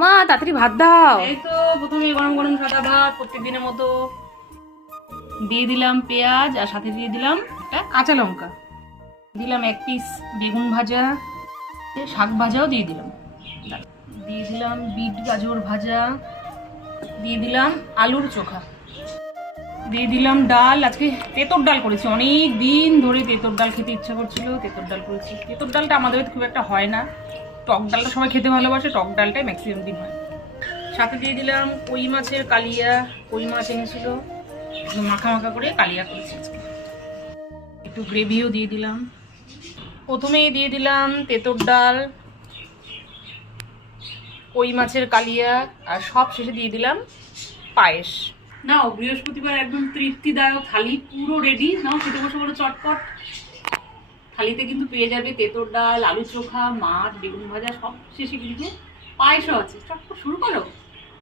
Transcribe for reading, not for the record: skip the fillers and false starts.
মা তাড়াতাড়ি ভাত দাও। এই তো প্রথমে গরম গরম সাদা ভাত প্রত্যেক দিনের মতো দিয়ে দিলাম পেঁয়াজ, আর সাথে দিয়ে দিলাম একটা কাঁচা লঙ্কা, দিলাম এক পিস বেগুন ভাজা, শাক ভাজাও দিয়ে দিলাম, দিয়ে দিলাম বিট গাজর ভাজা, দিয়ে দিলাম আলুর চোখা, দিয়ে দিলাম ডাল। আজকে তেঁতর ডাল করেছি, অনেক দিন ধরে তেঁতর ডাল খেতে ইচ্ছা করছিল, তেঁতর ডাল করেছি। তেঁতর ডালটা আমাদের খুব একটা হয় না, টক ডালটা সবাই খেতে ভালোবাসে, টক ডালটাই ম্যাক্সিমাম দিন হয়। সাথে দিয়ে দিলাম কই মাছের কালিয়া, কই মাছ এনেছিল, মাখা মাখা করে কালিয়া করেছি আজকে। একটু গ্রেভিও দিয়ে দিলাম। প্রথমেই দিয়ে দিলাম তেঁতর ডাল, কই মাছের কালিয়া, আর সব শেষে দিয়ে দিলাম পায়েস। নাও বৃহস্পতিবার একদম তৃপ্তিদায়ক থালি পুরো রেডি। নাও খেতে বসে বলো চটপট। থালিতে কিন্তু পেয়ে যাবে তেঁতর ডাল, আলু চোখা, মাছ, বেগুন ভাজা, সব শেষে কিন্তু পায়েসও আছে। চটপট শুরু করো।